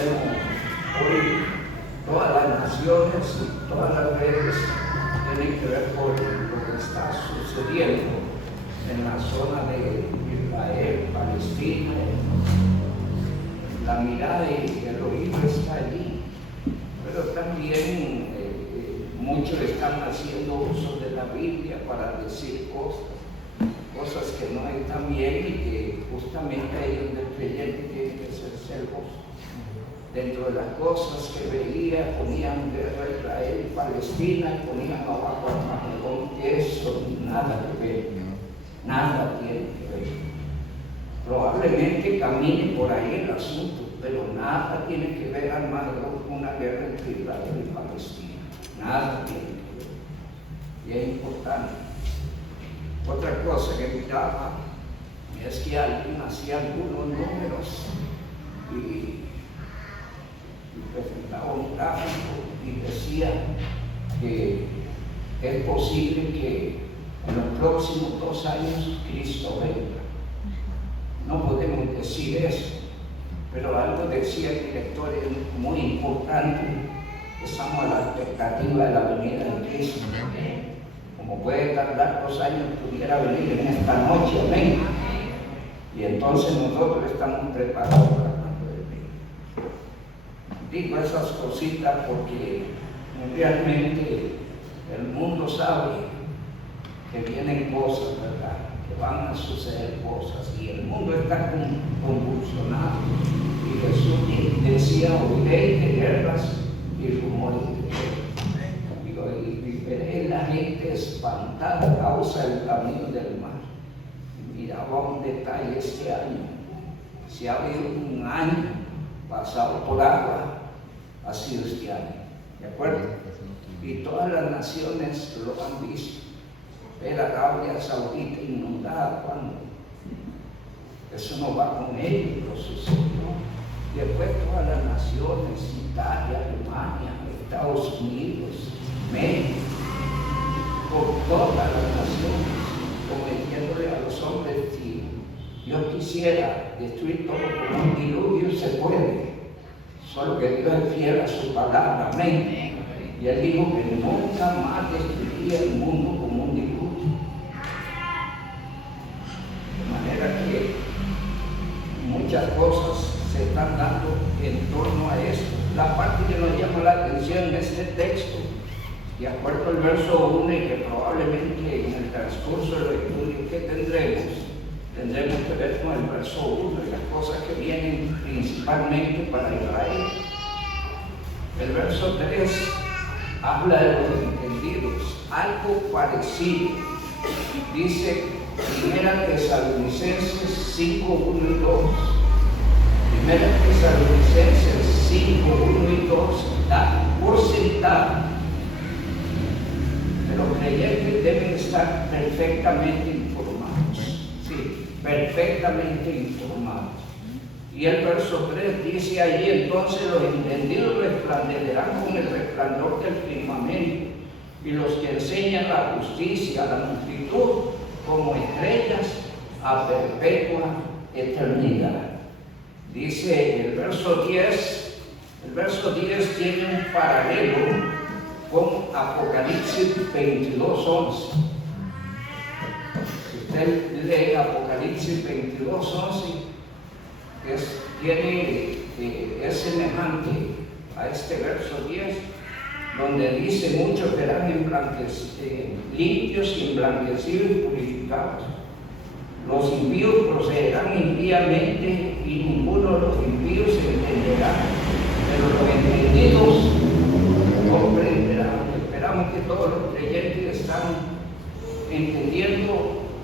Bueno, hoy todas las naciones y todas las redes tienen que ver con lo que está sucediendo en la zona de Israel, Palestina. La mirada y el oído está allí, pero también muchos están haciendo uso de la Biblia para decir cosas que no están bien y que justamente ahí donde el creyente tiene que ser celoso. Dentro de las cosas que veía, ponían guerra Israel y Palestina y ponían abajo Armagedón. Eso nada que ver, nada tiene que ver. Probablemente camine por ahí el asunto, pero nada tiene que ver Armagedón con una guerra entre Israel y Palestina. Nada tiene que ver. Y es importante. Otra cosa que miraba es que alguien hacía algunos números y presentaba un gráfico y decía que es posible que en los próximos 2 años Cristo venga. No podemos decir eso, pero algo decía que la historia es muy importante. Estamos a la expectativa de la venida de Cristo. Como puede tardar 2 años, pudiera venir en esta noche, amén. Y entonces nosotros estamos preparados para cuando Él venga. Digo esas cositas porque realmente el mundo sabe que vienen cosas, ¿verdad? Que van a suceder cosas y el mundo está convulsionado. Y Jesús decía: oiréis de guerras y rumores de guerras. Y veréis la gente espantada a causa del camino del mar. Y miraba un detalle este año. Si ha habido un año pasado por agua, ha sido este año. ¿De acuerdo? Y todas las naciones lo han visto. Ver a Arabia Saudita inundada, cuando eso no va con ellos, lo sucedió. Después todas las naciones, Italia, Alemania, Estados Unidos, México, por todas las naciones, prometiéndole a los hombres: si yo quisiera destruir todo con un diluvio, se puede, solo que Dios es fiel a su palabra, amén. Y Él dijo que nunca más destruiría el mundo como un diluvio. De manera que muchas cosas se están dando en torno a esto. La parte que nos llama la atención en este texto, de acuerdo al verso 1, y que probablemente en el transcurso del estudio que tendremos que ver con el verso 1 y las cosas que vienen principalmente para Israel. El verso 3 habla de los entendidos, algo parecido. Dice 1 Tesalonicenses 5, 1 y 2. 1 Tesalonicenses 5, 1 y 2 da por sentado que los creyentes deben estar perfectamente informados. Sí, perfectamente informados. Y el verso 3 dice allí: entonces los entendidos resplandecerán con el resplandor del firmamento, y los que enseñan la justicia a la multitud como estrellas a perpetua eternidad. Dice el verso 10 tiene un paralelo con Apocalipsis 22:11. Si usted lee Apocalipsis 22:11, es semejante a este verso 10, donde dice: muchos serán limpios y emblanquecidos y purificados. Los impíos procederán impíamente y ninguno de los impíos se entenderá, pero los entendidos comprenderán. Esperamos que todos los creyentes están entendiendo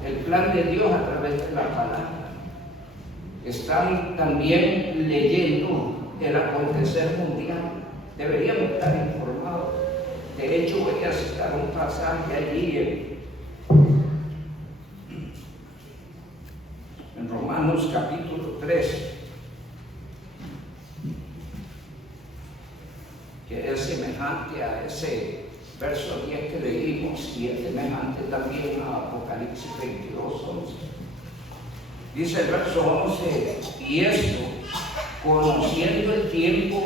el plan de Dios a través de la palabra. Están también leyendo el acontecer mundial. Deberíamos estar informados. De hecho, voy a citar un pasaje allí en Romanos capítulo 3, que es semejante a ese verso 10 que leímos y es semejante también a Apocalipsis 22:11. Dice el verso 11: y esto conociendo el tiempo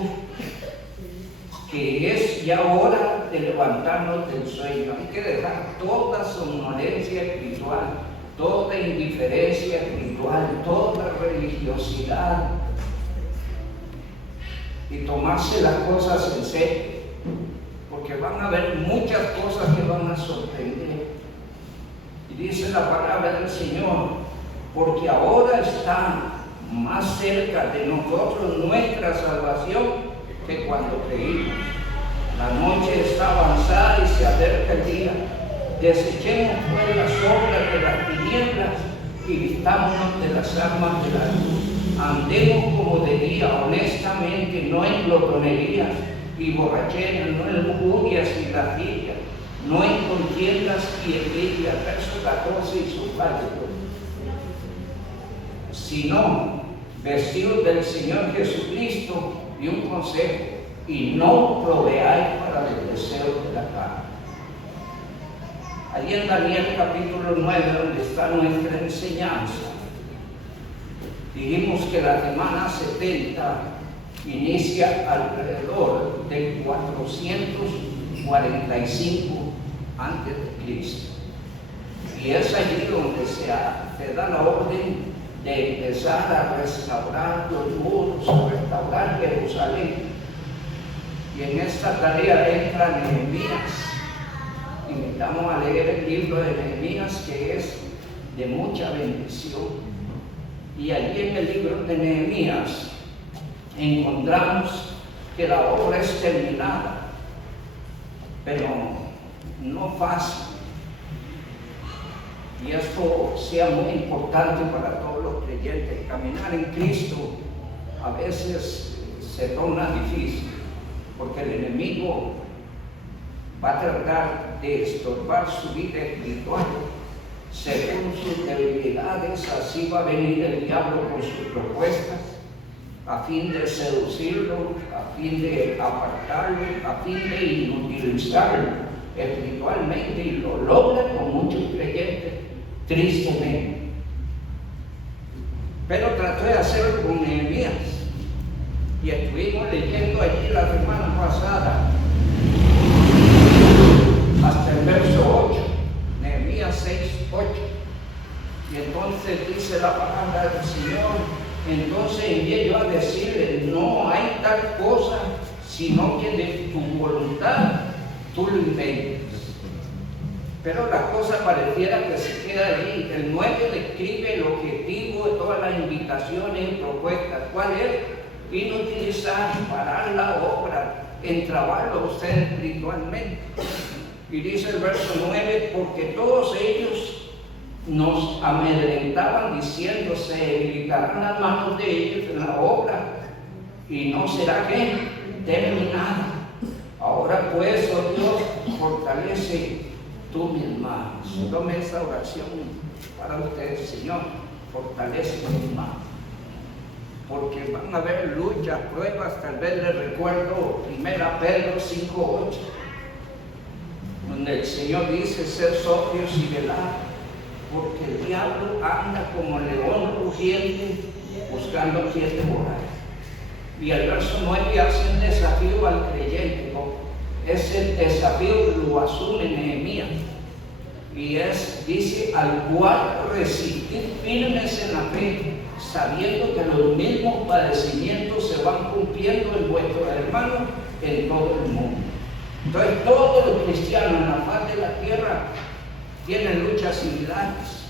que es ya hora de levantarnos del sueño. Hay que dejar toda somnolencia espiritual, toda indiferencia espiritual, toda religiosidad y tomarse las cosas en serio, porque van a haber muchas cosas que van a sorprender. Y dice la palabra del Señor, porque ahora está más cerca de nosotros nuestra salvación que cuando creímos. La noche está avanzada y se acerca el día. Desechemos pues las obras de las tinieblas y vistámonos de las armas de la luz. Andemos como de día, honestamente, no en glotonerías y borracheras, no en lujurias y lascivias, no en contiendas y envidias, verso 14 y su parte, sino vestidos del Señor Jesucristo y un consejo, y no proveáis para los deseos de la carne. Allí en Daniel capítulo 9, donde está nuestra enseñanza, dijimos que la semana 70 inicia alrededor de 445 antes de Cristo. Y es allí donde se da la orden de empezar a restaurar los muros, a restaurar Jerusalén. Y en esta tarea entra Nehemías. Invitamos a leer el libro de Nehemías, que es de mucha bendición. Y allí en el libro de Nehemías encontramos que la obra es terminada, pero no fácil. Y esto sea muy importante para todos los creyentes. Caminar en Cristo a veces se torna difícil, porque el enemigo va a tratar de estorbar su vida espiritual. Según sus debilidades, así va a venir el diablo con sus propuestas, a fin de seducirlo, a fin de apartarlo, a fin de inutilizarlo espiritualmente, y lo logra con muchos creyentes, tristemente. Pero trató de hacerlo con Nehemías, y estuvimos leyendo allí la semana pasada hasta el verso 8, Nehemías 6:8. Y entonces dice la palabra del Señor: entonces envié yo a decirle, no hay tal cosa, sino que de tu voluntad tú lo inventes. Pero la cosa pareciera que se queda allí. El 9 describe el objetivo de todas las invitaciones y propuestas. ¿Cuál es? Inutilizar, parar la obra, entrabarlo a usted espiritualmente. Y dice el verso 9, porque todos ellos nos amedrentaban diciendo, se debilitarán las manos de ellos en la obra y no será que terminada. Ahora pues, oh Dios, fortalece tú mis manos. Tome esta oración para ustedes, Señor, fortalece mis manos. Porque van a haber luchas, pruebas. Tal vez les recuerdo 1 Pedro 5:8, donde el Señor dice, ser sobrios y velar, porque el diablo anda como león rugiente buscando a quien devorar. Y el verso 9 hace un desafío al creyente, ¿no? Ese desafío lo asume Nehemías, y dice, al cual resistir firmes en la fe, sabiendo que los mismos padecimientos se van cumpliendo en vuestros hermanos en todo el mundo. Entonces todos los cristianos en la faz de la tierra tienen luchas similares,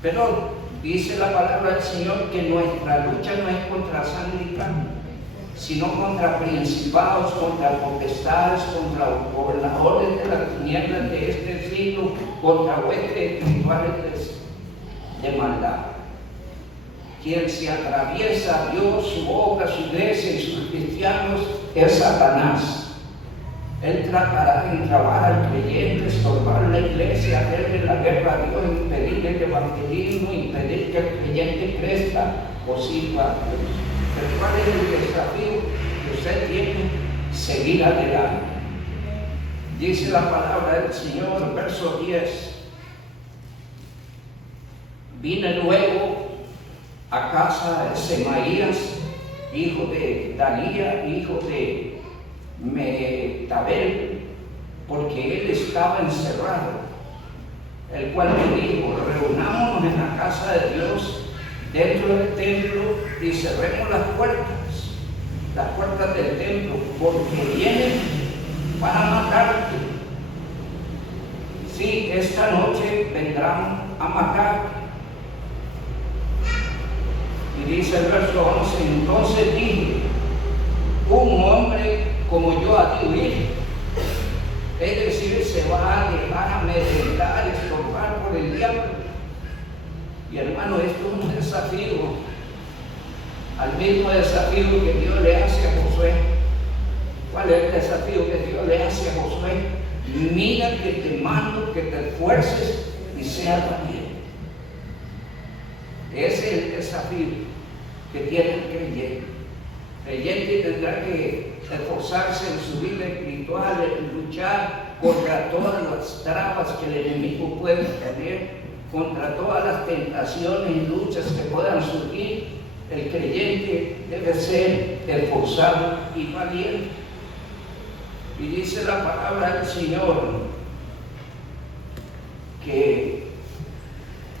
pero dice la palabra del Señor que nuestra lucha no es contra sangre y carne, sino contra principados, contra potestades, contra gobernadores de las tinieblas de este siglo, contra huestes espirituales de maldad. Quien se atraviesa a Dios, su obra, su iglesia y sus cristianos es Satanás. Él tratará de entrabar al creyente, estorbar la iglesia, hacerle la guerra a Dios, impedir el evangelismo, impedir que el creyente crezca o sirva a Dios. Pero ¿cuál es el desafío que usted tiene? Seguir adelante. Dice la palabra del Señor, verso 10. Vine luego a casa de Semaías, hijo de Dalía, hijo de Metabel, porque él estaba encerrado, el cual me dijo: reunámonos en la casa de Dios, dentro del templo, y cerremos las puertas del templo, porque vienen para matarte. Sí, esta noche vendrán a matarte. Y dice el verso 11: entonces dije, un hombre como yo ha de huir, es decir, se va a dejar amedrentar, estorbar por el diablo. Y hermano, esto es un desafío, al mismo desafío que Dios le hace a Josué. ¿Cuál es el desafío que Dios le hace a Josué? Mira que te mando que te esfuerces y seas valiente. Ese es el desafío que tiene el creyente. El creyente tendrá que esforzarse en su vida espiritual, en luchar contra todas las trabas que el enemigo puede tener, contra todas las tentaciones y luchas que puedan surgir. El creyente debe ser esforzado y valiente. Y dice la palabra del Señor que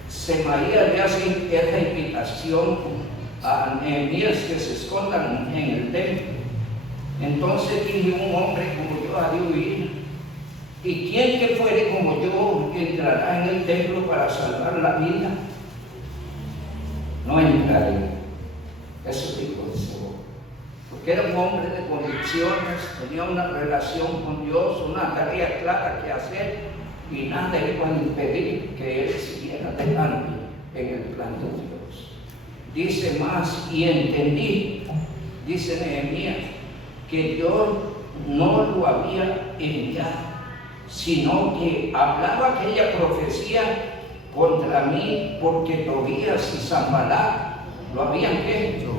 Semaías le hace esta invitación a Nehemías que se escondan en el templo. Entonces dije, un hombre como yo ha de huir, y quien que fuere como yo entrará en el templo para salvar la vida. No entraré. Eso dijo el Señor, porque era un hombre de convicciones, tenía una relación con Dios, una tarea clara que hacer, y nada iba a impedir que él siguiera adelante en el plan de Dios. Dice más: y entendí, dice Nehemías, que Dios no lo había enviado, sino que hablaba aquella profecía contra mí, porque Tobías y Sanballat lo habían hecho.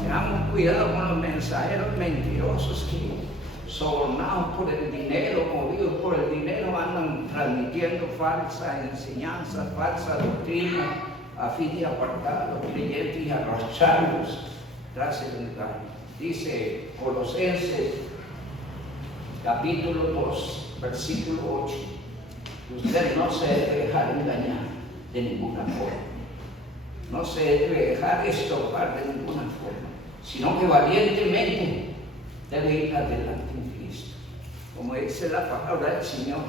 Tengamos cuidado con los mensajeros mentirosos que, sobornados por el dinero, movidos por el dinero, andan transmitiendo falsa enseñanza, falsa doctrina, a fin de apartar a los creyentes y arrastrarlos tras el engaño. Dice Colosenses capítulo 2, versículo 8: usted no se debe dejar engañar de ninguna forma. No se debe dejar estopar de ninguna forma, sino que valientemente debe ir adelante en Cristo. Como dice la palabra del Señor,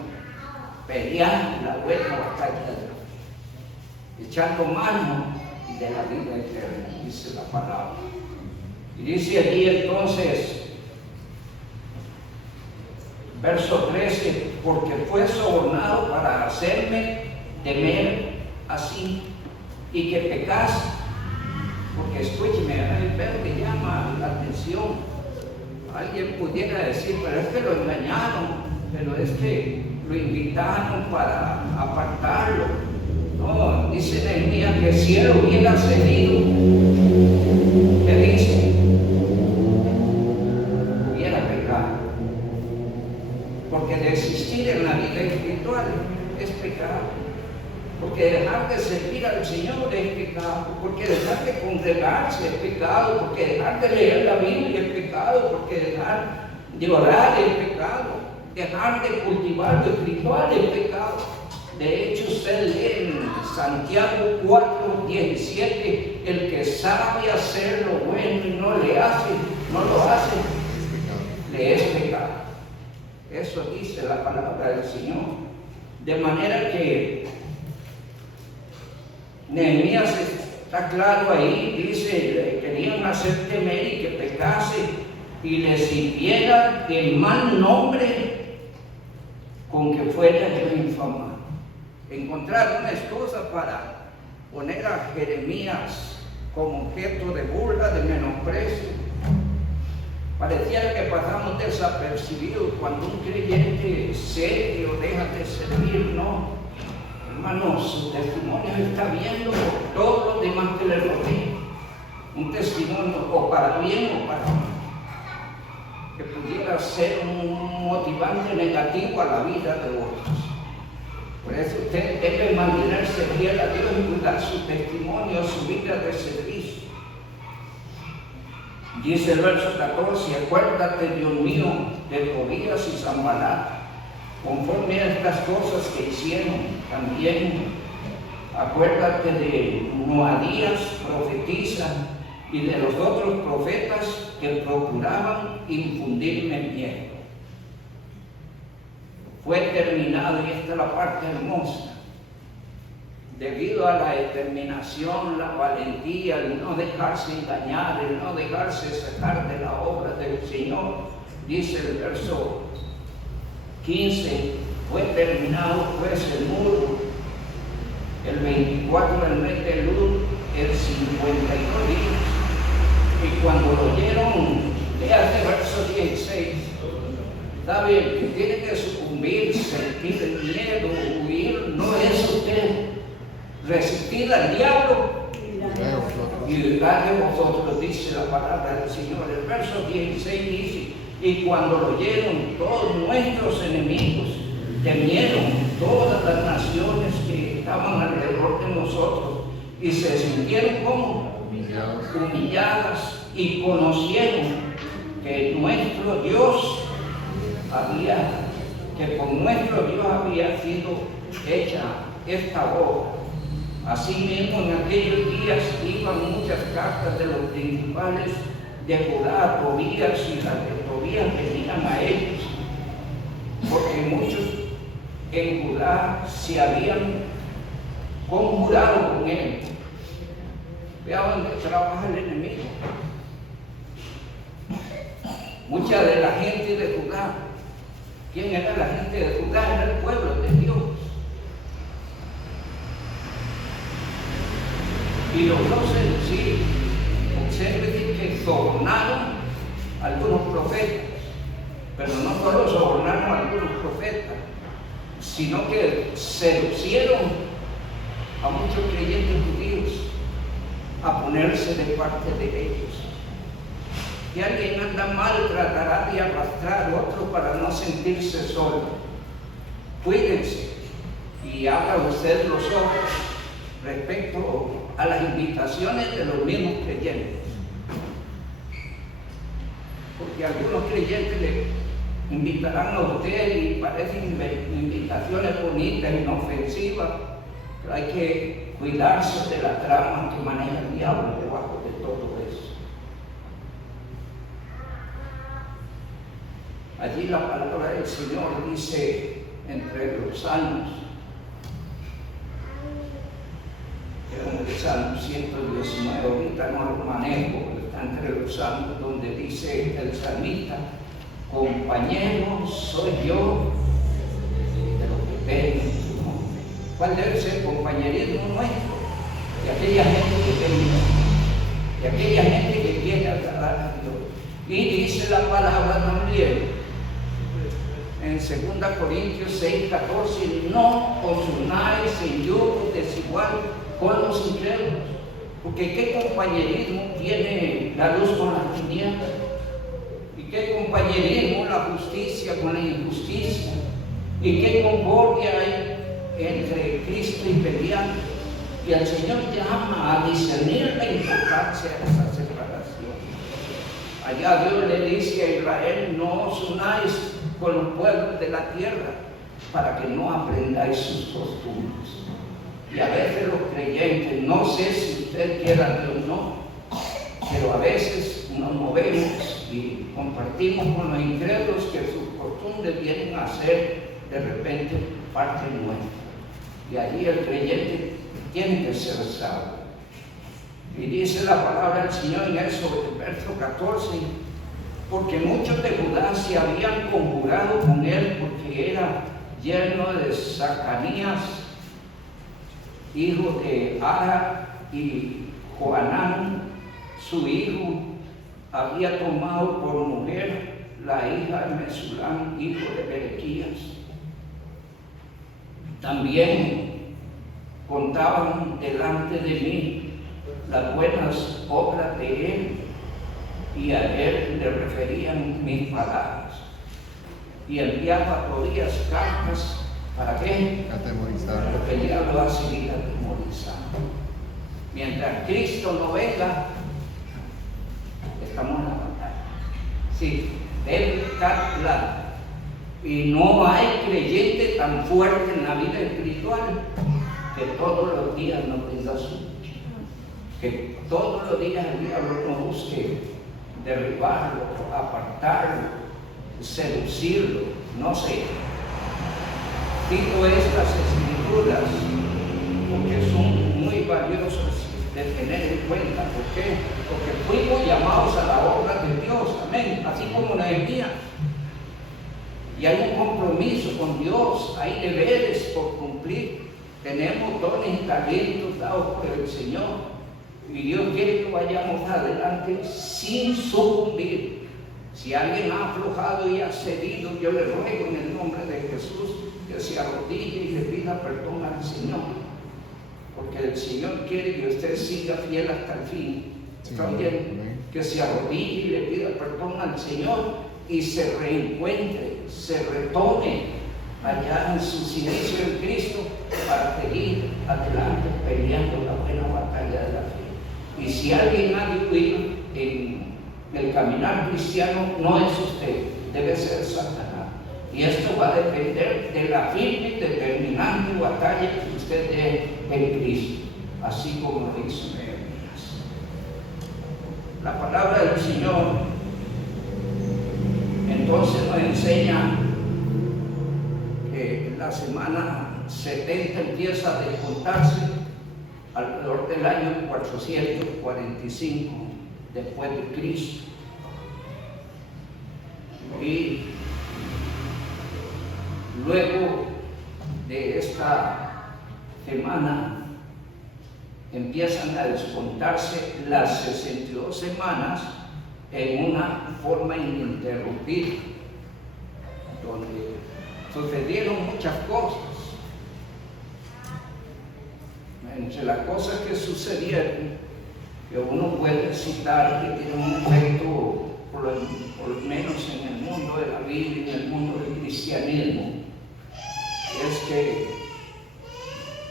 peleando la buena batalla de la fe, echando mano de la vida eterna, dice la palabra. Y dice allí entonces, verso 13: porque fue sobornado para hacerme temer así, y que pecase. Porque escúcheme, el verbo que llama la atención. Alguien pudiera decir, pero es que lo engañaron, pero es que lo invitaron para apartarlo. No, dice Nehemías que si él hubiera cedido, ¿qué dice? Hubiera pecado. Porque desistir en la vida espiritual es pecado. Porque dejar de servir al Señor es pecado, porque dejar de congregarse es pecado, porque dejar de leer la Biblia es pecado, porque dejar de orar es pecado, dejar de cultivar lo espiritual es pecado. De hecho, usted lee en Santiago 4:17, el que sabe hacer lo bueno y no lo hace, le es pecado. Eso dice la palabra del Señor. De manera que Nehemías está claro ahí, dice, le querían hacer temer y que pecase y le sirviera de mal nombre con que fuera yo infamado. Encontraron una excusa para poner a Jeremías como objeto de burla, de menosprecio. Pareciera que pasamos desapercibidos cuando un creyente serio deja de servir, no. Hermanos, su testimonio está viendo por todos los demás que le rodean. Un testimonio o para bien o para mal, que pudiera ser un motivante negativo a la vida de otros. Por eso usted debe mantenerse fiel a Dios y cuidar su testimonio, su vida de servicio. Dice el verso 14, acuérdate, Dios mío, de Tobías y Sanballat, conforme a estas cosas que hicieron. También acuérdate de Noadías, profetisa, y de los otros profetas que procuraban infundirme miedo. Fue terminado, y esta es la parte hermosa, debido a la determinación, la valentía, el no dejarse engañar, el no dejarse sacar de la obra del Señor. Dice el verso 15, fue terminado pues el muro el 24 del mes de Elul, el 52 días. Y cuando lo oyeron, lea el verso 16, está bien, que tiene que sucumbir, sentir el miedo, huir, no es usted. Resistir al diablo y huirá de vosotros, dice la palabra del Señor. El verso 16 dice, y cuando lo oyeron todos nuestros enemigos, temieron todas las naciones que estaban alrededor de nosotros y se sintieron como humilladas, y conocieron que nuestro Dios que con nuestro Dios había sido hecha esta obra. Asimismo, en aquellos días iban muchas cartas de los principales de Judá, Tobías, y las de Tobías venían a ellos, porque muchos en Judá se habían conjurado con él. Vea dónde trabaja el enemigo. Mucha de la gente de Judá, ¿quién era la gente de Judá? Era el pueblo de Dios. Y los dos sí, observen que sobornaron a algunos profetas, pero no solo sobornaron a algunos profetas, sino que seducieron a muchos creyentes judíos a ponerse de parte de ellos. Si alguien anda mal, tratará de arrastrar a otro para no sentirse solo. Cuídense y abra usted los ojos respecto a las invitaciones de los mismos creyentes. Porque algunos creyentes le invitarán a usted y parecen invitaciones bonitas, inofensivas, pero hay que cuidarse de la trama que maneja el diablo debajo de todo eso. Allí la palabra del Señor dice, entre los salmos, el Salmo 119, ahorita no lo manejo, está entre los salmos, donde dice el salmista, compañero soy yo de lo que ven en tu nombre. ¿Cuál debe ser el compañerismo nuestro? De aquella gente que venga, de aquella gente que quiere agradar a Dios. Y dice la palabra también, en 2 Corintios 6:14, no os unáis en yugo desigual con los incrédulos, porque qué compañerismo tiene la luz con las tinieblas, y qué compañerismo la justicia con la injusticia, y qué concordia hay entre Cristo y Belial. Y el Señor llama a discernir la importancia de esa separación. Allá Dios le dice a Israel, no os unáis con los pueblos de la tierra para que no aprendáis sus costumbres. Y a veces los creyentes, no sé si usted quiera Dios o no, pero a veces nos movemos y compartimos con los incrédulos que sus costumbres vienen a ser de repente parte nuestra. Y allí el creyente tiene que ser sabio. Y dice la palabra del Señor en eso, el verso 14, porque muchos de Judá se habían conjurado con él porque era yerno de Zacarías, hijo de Ara, y Johanán, su hijo, había tomado por mujer la hija de Mesulam, hijo de Berequías. También contaban delante de mí las buenas obras de él, y a él le referían mis palabras. Y enviaba a Tobías cartas, ¿para qué? Atemorizar. Porque el diablo va a seguir atemorizando. Mientras Cristo no venga, estamos en la Sí, debe estar claro. Y no hay creyente tan fuerte en la vida espiritual que todos los días no tenga su lucha. Que todos los días el diablo no busque derribarlo, apartarlo, seducirlo, no sé. Digo estas escrituras porque son muy valiosas de tener en cuenta. ¿Por qué? Porque fuimos llamados a la obra de Dios, amén, así como Nehemías. Y hay un compromiso con Dios, hay deberes por cumplir. Tenemos dones y talentos dados por el Señor. Y Dios quiere que vayamos adelante sin sucumbir. Si alguien ha aflojado y ha cedido, yo le ruego en el nombre de Jesús que se arrodille y le pida perdón al Señor. Porque el Señor quiere que usted siga fiel hasta el fin. ¿Está bien? Que se arrodille y le pida perdón al Señor y se reencuentre, se retome allá en sus inicios en Cristo para seguir adelante peleando la buena batalla de la fe. Y si alguien ha huido en el caminar cristiano, no es usted, debe ser Satanás. Y esto va a depender de la firme y determinante batalla que usted dé en Cristo, así como lo hizo Nehemías. La palabra del Señor entonces nos enseña que la semana 70 empieza a descontarse alrededor del año 445 después de Cristo. Y luego de esta semana empiezan a descontarse las 62 semanas en una forma ininterrumpida, donde sucedieron muchas cosas. Entre las cosas que sucedieron, que uno puede citar que tienen un efecto, por lo menos en el mundo de la Biblia y en el mundo del cristianismo, es que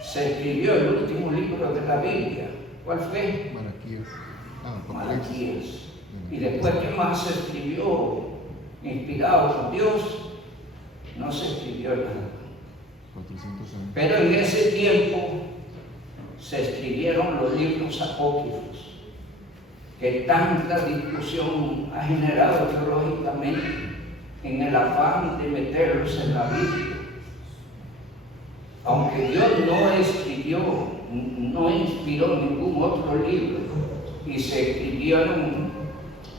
se escribió el último libro de la Biblia. ¿Cuál fue? Malaquías. Y después, ¿qué más se escribió inspirado por Dios? No se escribió nada. Pero en ese tiempo se escribieron los libros apócrifos, que tanta discusión ha generado teológicamente en el afán de meterlos en la Biblia. Aunque Dios no escribió, no inspiró ningún otro libro, y se escribieron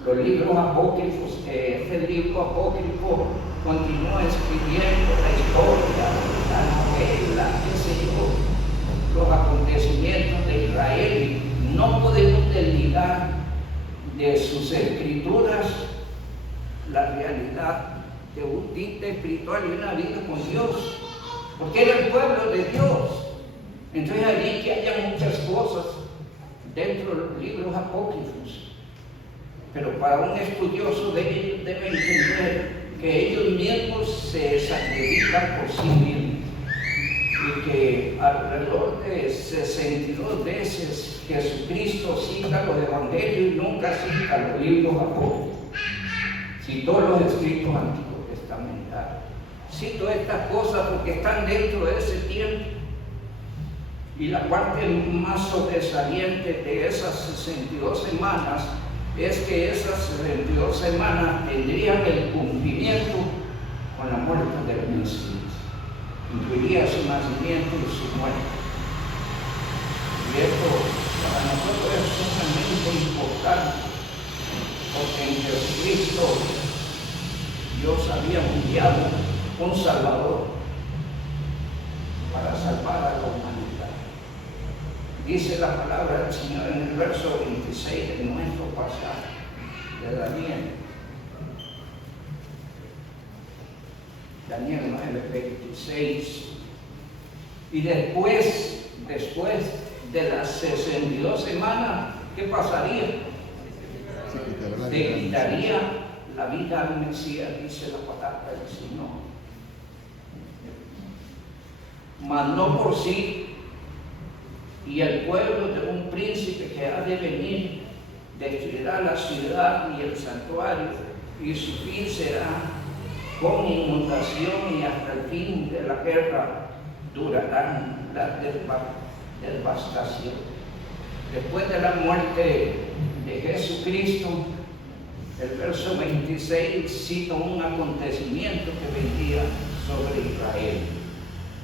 los libros apócrifos, este libro apócrifo continúa escribiendo la historia, la novela, qué sé yo, los acontecimientos de Israel. No podemos desligar de sus escrituras la realidad de un tinte espiritual y una vida con Dios, porque era el pueblo de Dios. Entonces allí que haya muchas cosas dentro de los libros apócrifos, pero para un estudioso de ellos debe entender que ellos mismos se sacrifican por sí mismos, y que alrededor de 62 veces Jesucristo cita los evangelios y nunca cita los libros apócrifos. Citó los escritos antiguos testamentarios. Cito estas cosas porque están dentro de ese tiempo. Y la parte más sobresaliente de esas 62 semanas es que esas 62 semanas tendrían el cumplimiento con la muerte del Mesías. Incluiría su nacimiento y su muerte. Y esto para nosotros es sumamente importante, porque en Jesucristo Dios había enviado un Salvador para salvar a la humanidad. Dice la palabra del Señor en el verso 26 de nuestro pasaje de Daniel. Daniel 9:26. Y después de las 62 semanas, ¿qué pasaría? Se quitaría la vida al Mesías, dice la palabra del Señor. Mas no por sí, y el pueblo de un príncipe que ha de venir destruirá la ciudad y el santuario, y su fin será con inundación, y hasta el fin de la guerra durarán la devastación. Después de la muerte de Jesucristo, el verso 26 cita un acontecimiento que vendría sobre Israel.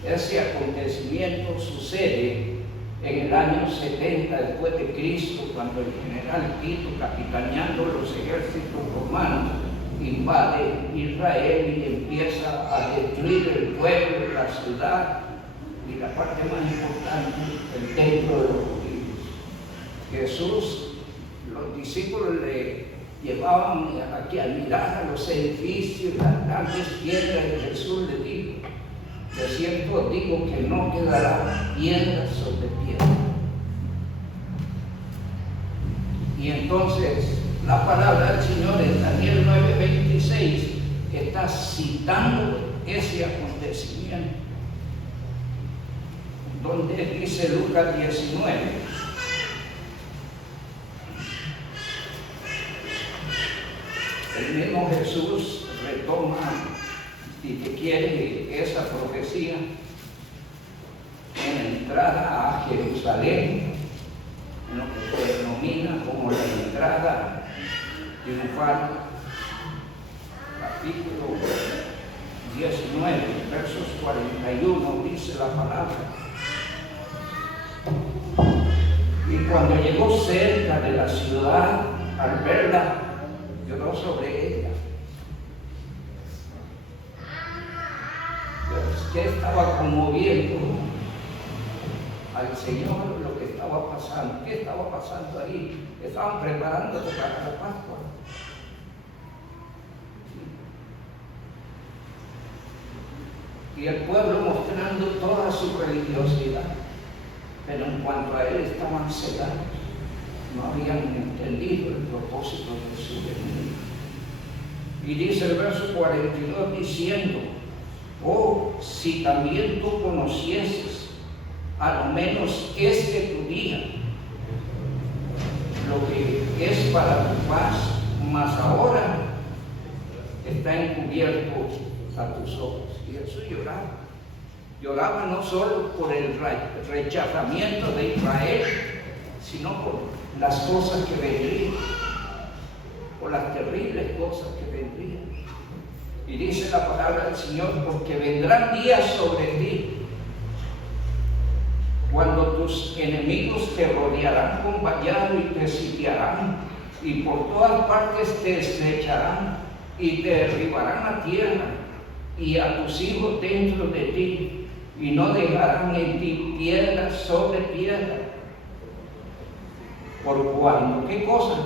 Ese acontecimiento sucede en el año 70 después de Cristo, cuando el general Tito, capitaneando los ejércitos romanos, invade Israel y empieza a destruir el pueblo, la ciudad y la parte más importante, el templo de los judíos. Jesús, los discípulos le llevaban aquí a mirar a los edificios, las grandes piedras, y Jesús le dijo: de cierto os digo que no quedará piedra sobre piedra. Y entonces la palabra del Señor en Daniel 9:26 está citando ese acontecimiento, donde dice Lucas 19. El mismo Jesús retoma, si te quiere, esa profecía en la entrada a Jerusalén, en lo que se denomina como la entrada triunfal, capítulo 19, versos 41, dice la palabra: y cuando llegó cerca de la ciudad, al verla, lloró sobre ella. ¿Qué estaba conmoviendo al Señor? Lo que estaba pasando. ¿Qué estaba pasando ahí? Estaban preparando para la Pascua. Y el pueblo mostrando toda su religiosidad, pero en cuanto a él estaban cegados, no habían entendido el propósito de su venida. Y dice el verso 42 diciendo: oh, si también tú conocieses a lo menos este tu día, lo que es para tu paz, mas ahora está encubierto a tus ojos. Y eso lloraba. Lloraba no solo por el rechazamiento de Israel, sino por las cosas que vendrían, por las terribles cosas que vendrían. Y dice la palabra del Señor: porque vendrán días sobre ti cuando tus enemigos te rodearán con vallado y te sitiarán, y por todas partes te estrecharán y te derribarán a tierra y a tus hijos dentro de ti, y no dejarán en ti piedra sobre piedra. Por cuando, ¿qué cosa?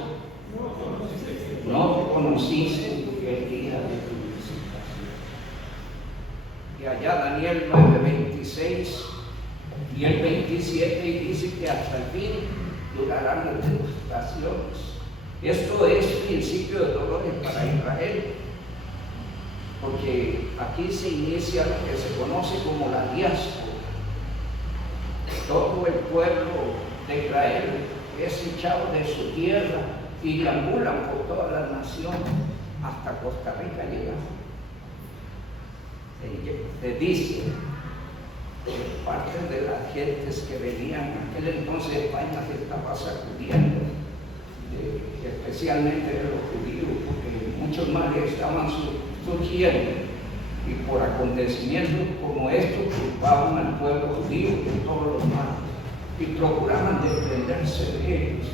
No te conociste el día de tu visitación. Y allá Daniel 9:26 y el 27, y dice que hasta el fin durarán las devastaciones. Esto es principio de dolores para Israel, porque aquí se inicia lo que se conoce como la diáspora. Todo el pueblo de Israel es echado de su tierra y deambulan por todas las naciones, hasta Costa Rica llegan. Se dice que parte de las gentes que venían en aquel entonces España se estaba sacudiendo, especialmente de los judíos, porque muchos males estaban surgiendo, y por acontecimientos como estos culpaban al pueblo judío de todos los males y procuraban desprenderse de ellos.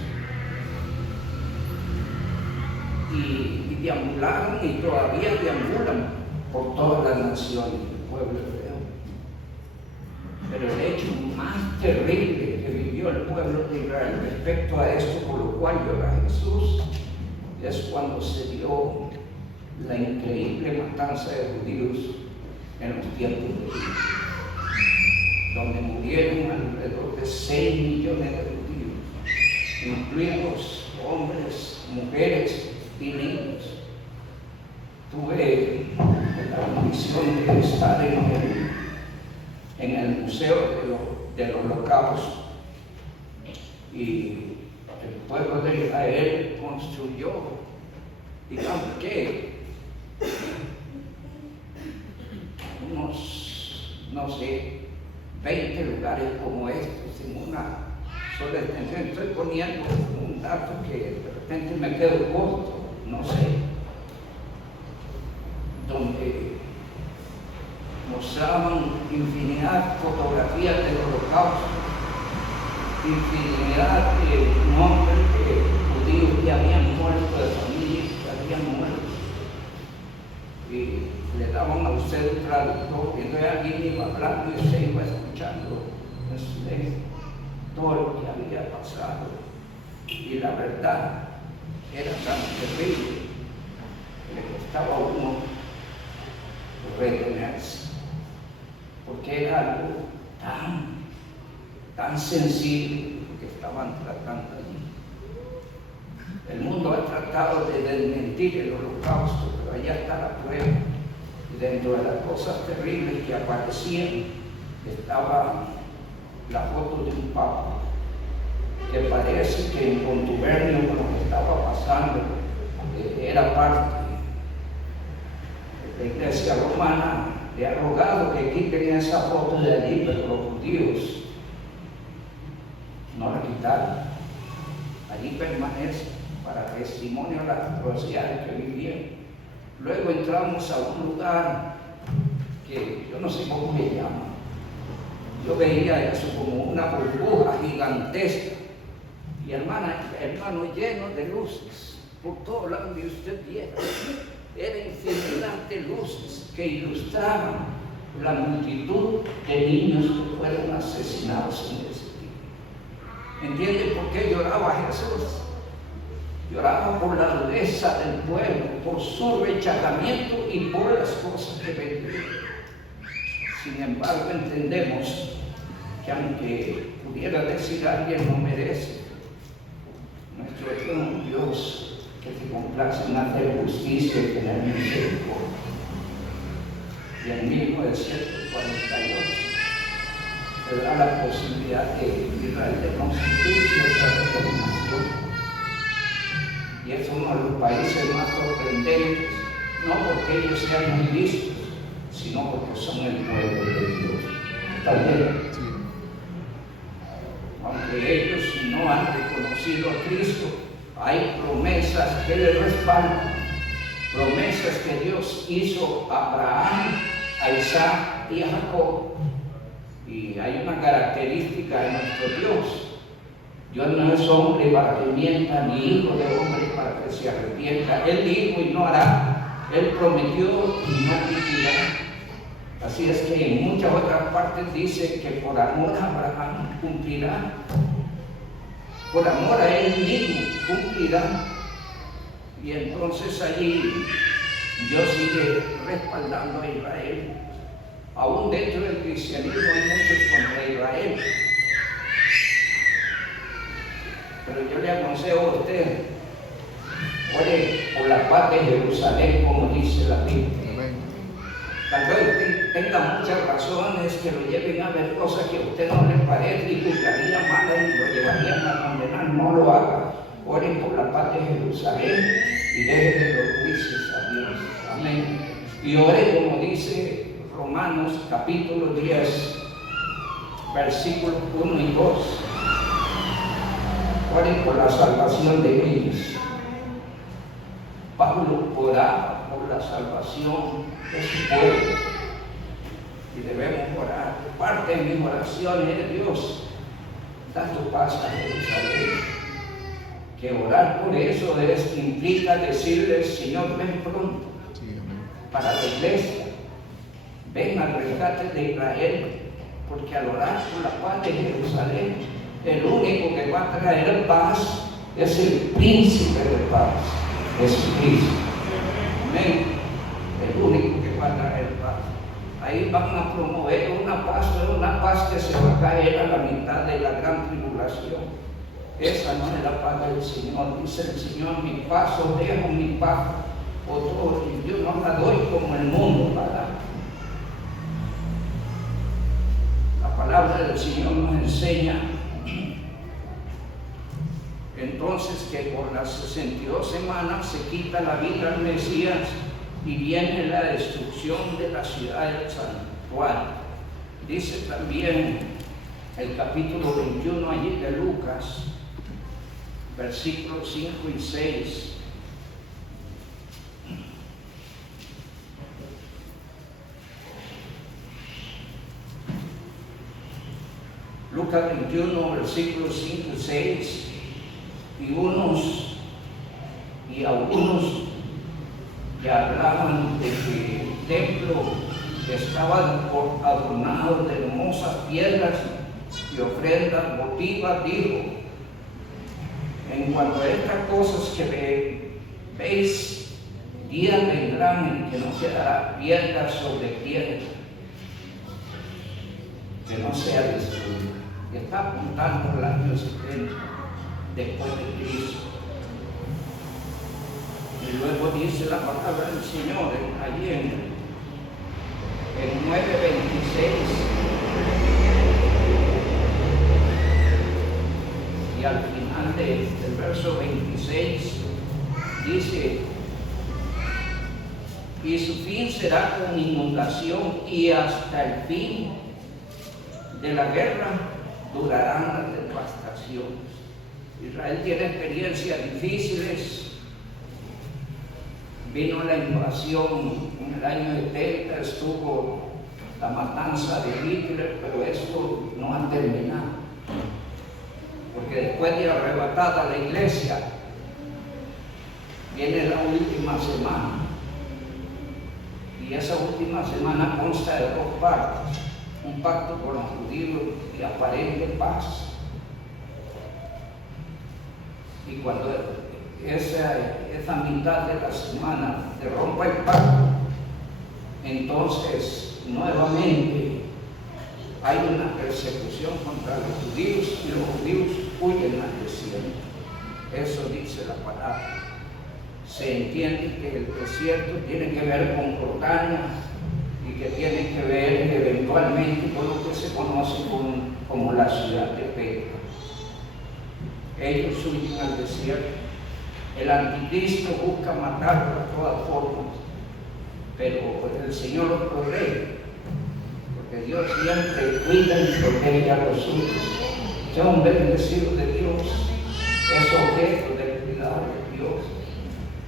Y deambularon y todavía deambulan por todas las naciones del pueblo hebreo. Pero el hecho más terrible que vivió el pueblo de Israel respecto a esto, por lo cual llora Jesús, es cuando se dio la increíble matanza de judíos en los tiempos de Jesús, donde murieron alrededor de 6 millones de judíos, incluidos hombres, mujeres y niños. Tuve la bendición de estar en el Museo del Holocausto, y pueblo de Israel construyó, digamos que, unos, no sé, 20 lugares como estos en una sola extensión. Estoy poniendo un dato que de repente me quedo corto, no sé, donde mostraban infinidad de fotografías del Holocausto, infinidad de nombres de judíos que habían muerto, de familias que habían muerto, y le daban a usted un traductor, y entonces alguien iba hablando y usted iba escuchando en silencio todo lo que había pasado, y la verdad era tan terrible que le costaba a uno retenerse, porque era algo tan sensible que estaban tratando allí. El mundo ha tratado de desmentir el Holocausto, pero allá está la prueba. Y dentro de las cosas terribles que aparecían estaba la foto de un papa, que parece que en contubernio con lo que estaba pasando era parte de la Iglesia Romana. Le ha rogado que quiten esa foto de allí, pero los judíos no la quitaron. Allí permanece para testimonio de las atrocidades que vivían. Luego entramos a un lugar que yo no sé cómo se llama. Yo veía eso como una burbuja gigantesca y hermano lleno de luces por todo lado donde usted viera. Era infinidad de luces que ilustraban la multitud de niños que fueron asesinados en ese día. ¿Entienden por qué lloraba Jesús? Lloraba por la dureza del pueblo, por su rechazamiento y por las cosas que vendrían. Sin embargo, entendemos que aunque pudiera decir alguien no merece, nuestro es un Dios que se complace en hacer justicia y tener misericordia. Y en 1948 se da la posibilidad que Israel de constituirse otra determinación. Y es uno de los países más sorprendentes, no porque ellos sean muy listos, sino porque son el pueblo de Dios. ¿Está bien? Sí. Aunque ellos no han reconocido a Cristo, hay promesas que le respaldan, promesas que Dios hizo a Abraham, a Isaac y a Jacob. Y hay una característica de nuestro Dios. Dios no es hombre para que mienta, ni hijo de hombre para que se arrepienta. Él dijo y no hará, Él prometió y no cumplirá. Así es que en muchas otras partes dice que por amor a Abraham cumplirá. Por amor a él mismo cumplirá. Y entonces allí Dios sigue respaldando a Israel. Aún dentro del cristianismo hay muchos contra Israel. Pero yo le aconsejo a usted, ore por la paz de Jerusalén, como dice la Biblia. Tal vez tenga muchas razones que lo lleven a ver cosas que a usted no le parece y juzgaría mal y lo llevarían a condenar. No lo haga. Oren por la paz de Jerusalén y dejen los juicios a Dios. Amén. Y ore como dice Romanos capítulo 10, versículos 1 y 2. Oren por la salvación de ellos. Pablo oraba por la salvación de su pueblo. Y debemos orar. Parte de mis oraciones es Dios, da tu paz a Jerusalén. Que orar por eso implica decirle, Señor, ven pronto para la iglesia. Ven al rescate de Israel, porque al orar por la paz de Jerusalén, el único que va a traer paz es el príncipe de paz, Jesucristo. Amén. El único que va a traer paz. Ahí van a promover una paz que se va a caer a la mitad de la gran tribulación. Esa no es la paz del Señor. Dice el Señor, mi paz os dejo, mi paz os doy. Yo no la doy como el mundo la da. La palabra del Señor nos enseña entonces que por las 62 semanas se quita la vida al Mesías y viene la destrucción de la ciudad del santuario. Dice también el capítulo 21 allí de Lucas, versículos 5 y 6. Lucas 21, versículos 5 y 6. Y algunos que hablaban de que el templo estaba adornado de hermosas piedras y ofrendas votivas, dijo: en cuanto a estas cosas que veis, días vendrán en que no quedará piedra sobre piedra que no sea destruida. Está apuntando al año 70 después de Cristo. Y luego dice la palabra del Señor allí en 9:26. Y al final del verso 26 dice: y su fin será con inundación, y hasta el fin de la guerra durarán las devastaciones. Israel tiene experiencias difíciles. Vino la invasión en el año 70, estuvo la matanza de Hitler, pero esto no ha terminado. Porque después de arrebatada la iglesia, viene la última semana. Y esa última semana consta de dos partes: un pacto con los judíos y aparente paz. Y cuando esa mitad de la semana se rompa el pacto, entonces nuevamente hay una persecución contra los judíos y los judíos huyen al desierto. Eso dice la palabra. Se entiende que el desierto tiene que ver con Jordania y que tiene que ver eventualmente con lo que se conoce como la ciudad de Petra. Ellos huyen al desierto. El anticristo busca matarlo de todas formas, pero el Señor los protege, porque Dios siempre cuida y protege a los suyos. Sea un bendecido de Dios, es objeto del cuidado de Dios.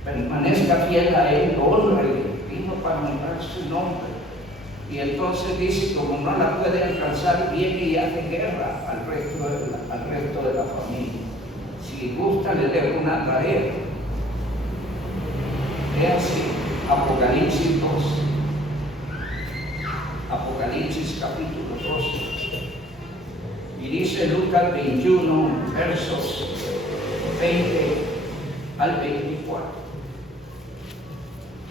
Permanezca fiel a Él, honrale, vino para honrar su nombre. Y entonces dice: como no la puede alcanzar, viene y hace guerra al resto de la familia. Si gusta, le dejo una tarea. Léase Apocalipsis 12. Apocalipsis capítulo 12. Y dice Lucas 21, versos 20 al 24.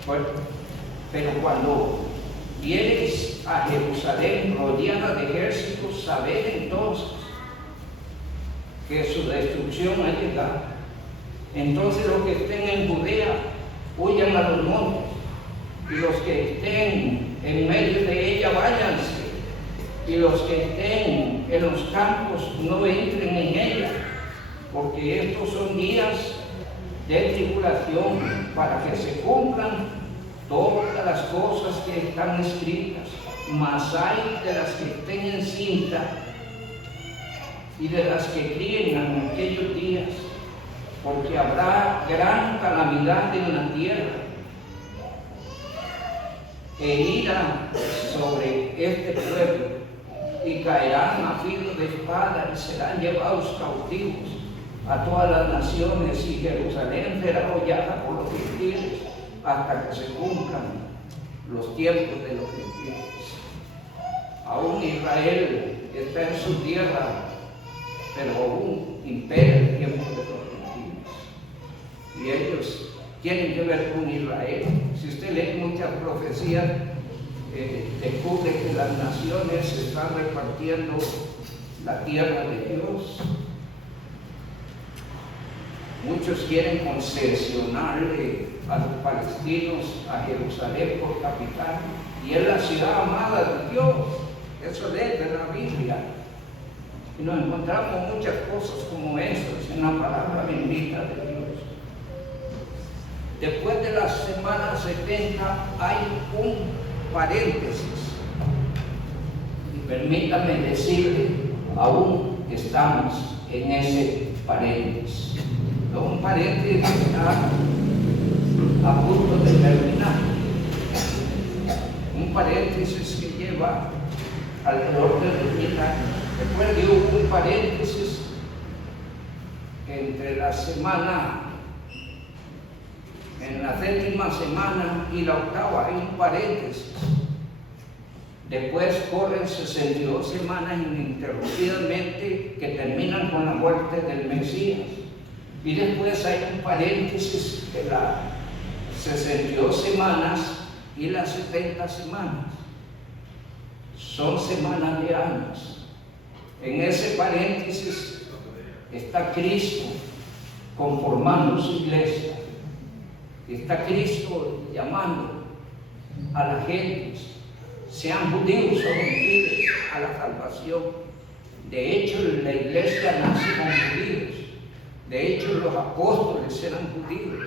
Bueno, pero cuando vienes a Jerusalén rodeada de ejércitos, sabed entonces que su destrucción ha llegado. Entonces los que estén en Judea huyan a los montes, y los que estén en medio de ella váyanse, y los que estén en los campos no entren en ella, porque estos son días de tribulación, para que se cumplan todas las cosas que están escritas. Mas hay de las que estén encinta y de las que críen en aquellos días, porque habrá gran calamidad en la tierra e ira sobre este pueblo, y caerán a filo de espada y serán llevados cautivos a todas las naciones, y Jerusalén será hollada por los gentiles hasta que se cumplan los tiempos de los gentiles. Aún Israel está en su tierra, pero aún impera el tiempo de los gentiles. Y ellos tienen que ver con Israel. Si usted lee muchas profecías, descubre que las naciones están repartiendo la tierra de Dios. Muchos quieren concesionarle a los palestinos a Jerusalén por capital, y es la ciudad amada de Dios. Eso lee de la Biblia. Y nos encontramos muchas cosas como estas en la palabra bendita de Dios. Después de la semana 70 hay un paréntesis. Y permítame decirle, aún estamos en ese paréntesis. Un paréntesis que está a punto de terminar. Un paréntesis que lleva alrededor de 2000 años. Recuerde, hubo un paréntesis entre la semana, en la 7ª semana y la 8ª, hay un paréntesis. Después corren 62 semanas ininterrumpidamente que terminan con la muerte del Mesías. Y después hay un paréntesis de las 62 semanas y las 70 semanas. Son semanas de años. En ese paréntesis está Cristo conformando su iglesia. Está Cristo llamando a la gente, sean judíos o gentiles, a la salvación. De hecho, la iglesia nace con judíos. De hecho, los apóstoles eran judíos.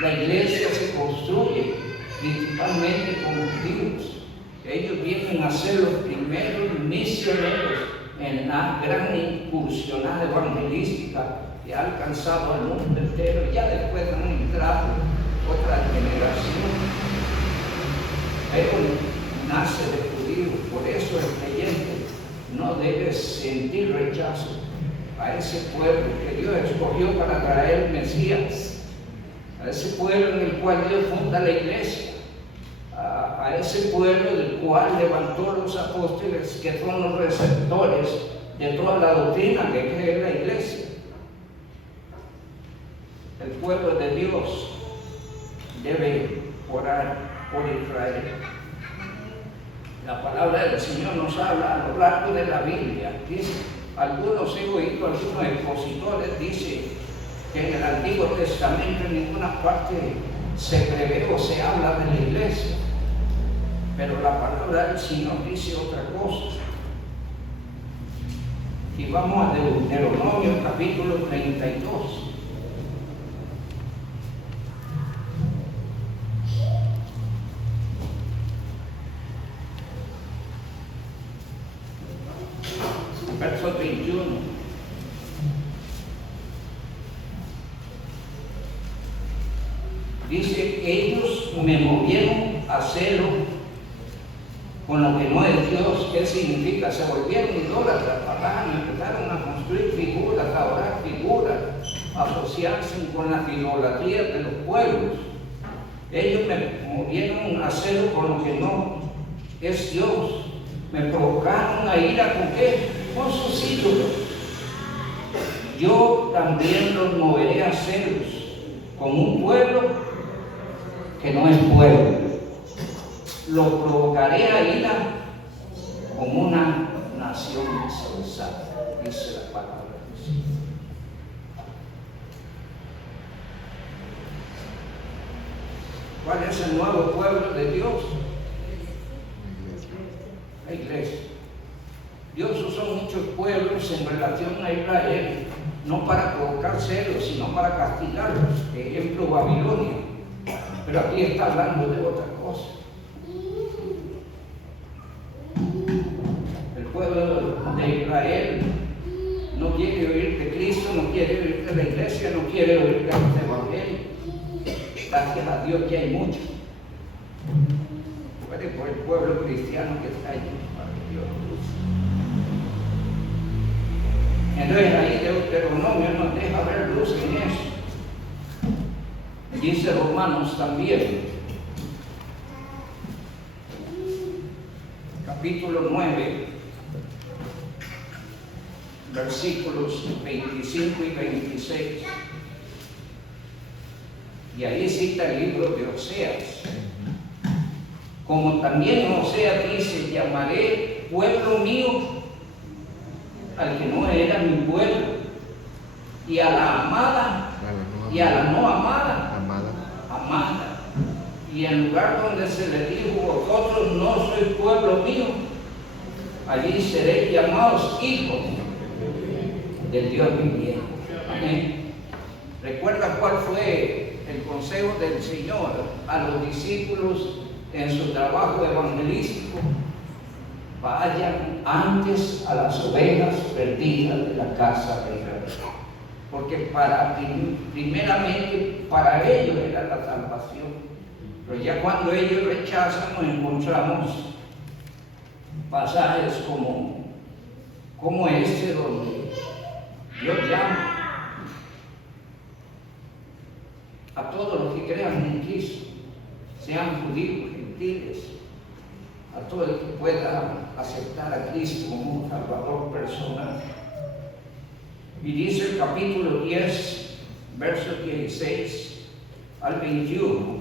La iglesia se construye principalmente con judíos. Ellos vienen a ser los primeros misioneros en la gran incursionada evangelística que ha alcanzado al mundo entero. Ya después han entrado otra generación. Pero nace de judíos. Por eso el creyente no debe sentir rechazo a ese pueblo que Dios escogió para traer el Mesías, a ese pueblo en el cual Dios funda la iglesia, a ese pueblo del cual levantó los apóstoles, que son los receptores de toda la doctrina que cree la iglesia. El pueblo de Dios debe orar por Israel. La palabra del Señor nos habla a lo largo de la Biblia. Dice, algunos he oído, algunos expositores dicen que en el Antiguo Testamento en ninguna parte se prevé o se habla de la iglesia. Pero la palabra del Señor dice otra cosa. Y vamos a Deuteronomio capítulo 32. Verso 21. Dice, ellos me movieron a hacerlo con lo que no es Dios. ¿Qué significa? Se volvieron idólatras, paganos, empezaron a construir figuras, a orar figuras, a asociarse con las idolatrías de los pueblos. Ellos me movieron a hacerlo con lo que no es Dios. Me provocaron a ira con qué? Con sus ídolos. Yo también los moveré a hacerlos con un pueblo que no es pueblo. Lo provocaré a ira como una nación insensata, dice la palabra de Dios. ¿Cuál es el nuevo pueblo de Dios? La iglesia. Dios usó muchos pueblos en relación a Israel, no para provocar celos, sino para castigarlos. Ejemplo, Babilonia. Pero aquí está hablando de otra cosa. El pueblo de Israel no quiere oír de Cristo, no quiere oír de la iglesia, no quiere oír de los evangelios. Gracias a Dios que hay muchos. Puede por el pueblo cristiano que está allí, para que Dios lo use. Entonces ahí Deuteronomio nos deja ver luz en eso. Dice Romanos también, capítulo 9, versículos 25 y 26. Y ahí cita el libro de Oseas. Como también Oseas dice, llamaré pueblo mío al que no era mi pueblo, y a la amada y a la no amada, amada. Y en lugar donde se le dijo, vosotros no sois pueblo mío, allí seréis llamados hijos del Dios viviente. Amén. ¿Recuerda cuál fue el consejo del Señor a los discípulos en su trabajo evangelístico? Vayan antes a las ovejas perdidas de la casa de Israel. Porque primeramente para ellos era la salvación. Pero ya cuando ellos rechazan, nos encontramos pasajes como este, donde Dios llama a todos los que crean en Cristo, sean judíos, gentiles, a todo el que pueda aceptar a Cristo como un Salvador personal. Y dice el capítulo 10, versos 16 al 21.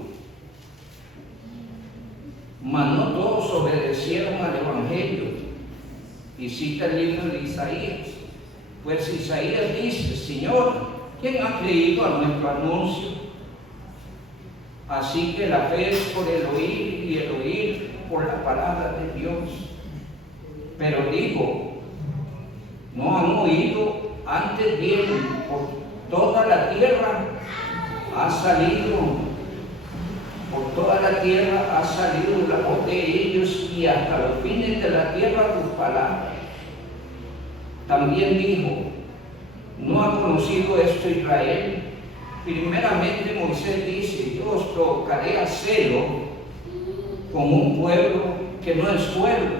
Mas no todos obedecieron al Evangelio. Y cita el libro de Isaías. Pues Isaías dice: Señor, ¿quién ha creído a nuestro anuncio? Así que la fe es por el oír, y el oír por la palabra de Dios. Pero digo, no han oído, antes bien por toda la tierra ha salido la voz de ellos, y hasta los fines de la tierra tus palabras. También dijo: ¿no ha conocido esto Israel? Primeramente Moisés dice: yo os provocaré a celo con un pueblo que no es pueblo,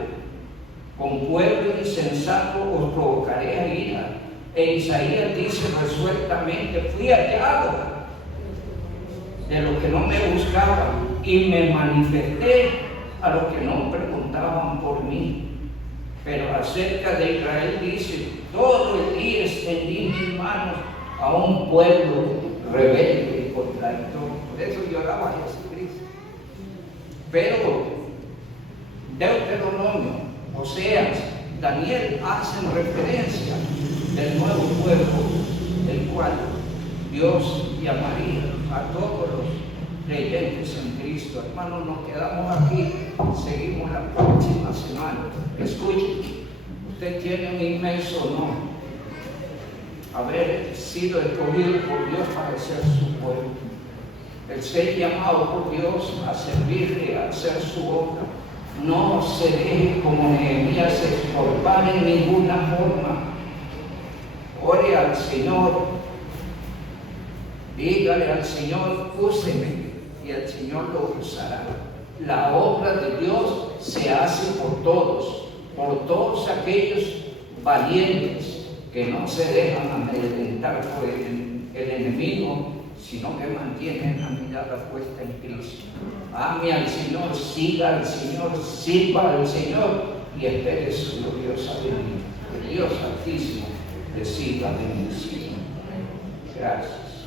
con pueblo insensato os provocaré a ira. E Isaías dice resueltamente: fui hallado de los que no me buscaban, y me manifesté a los que no preguntaban por mí. Pero acerca de Israel dice: todo el día extendí mis manos a un pueblo rebelde y contradictorio. Por eso lloraba Jesucristo. Pero Deuteronomio, Oseas, Daniel hacen referencia del nuevo pueblo, del cual Dios llamaría a todos los creyentes en Cristo. Hermanos, nos quedamos aquí, seguimos la próxima semana. Escuchen, usted tiene un inmenso honor haber sido escogido por Dios para ser su pueblo, el ser llamado por Dios a servirle, a hacer su obra. No se deje como Nehemías estorbar en ninguna forma. Ore al Señor, dígale al Señor: úseme, y el Señor lo usará. La obra de Dios se hace por todos aquellos valientes que no se dejan amedrentar por el enemigo, sino que mantienen la mirada puesta en Cristo. Ame al Señor, siga al Señor, sirva al Señor y espere su gloriosa venida. Que Dios Altísimo le siga bendiciendo. Gracias.